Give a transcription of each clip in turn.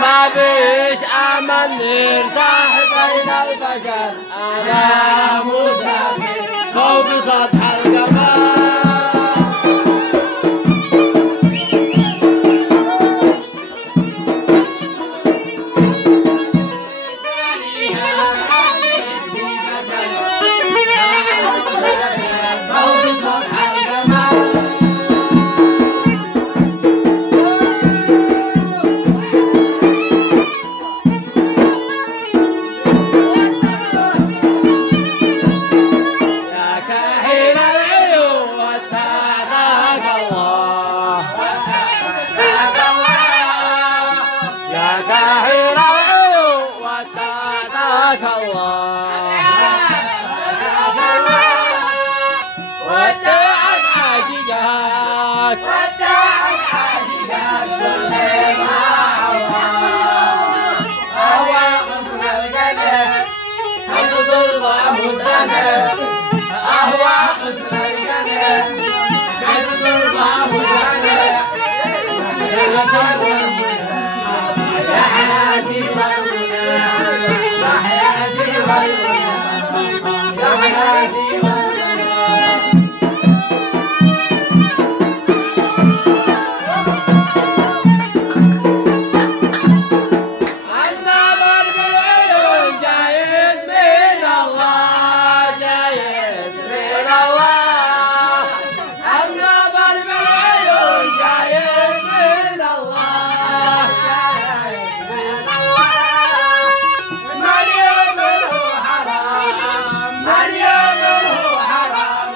ما بيش أمل نرتاح بين البشر. أنا مسافر فوق سطح القمر.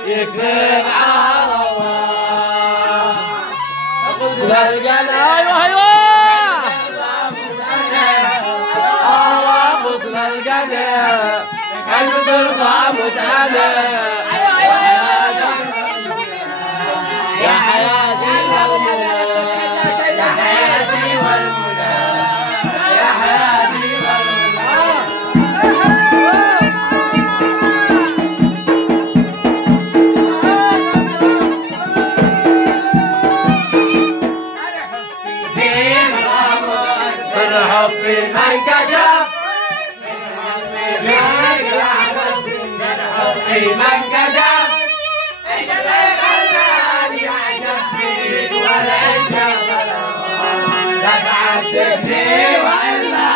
يكذب على الله غسل القلب. ايوه ايوه غسل القلب قلب ترضى متعلق. يا حياتي والمنى يا حياتي والمنى يا حياتي والمنى. حبي من كشف حبي من كشف خلاني اعجب فيك ولا انت لا تعذبني والا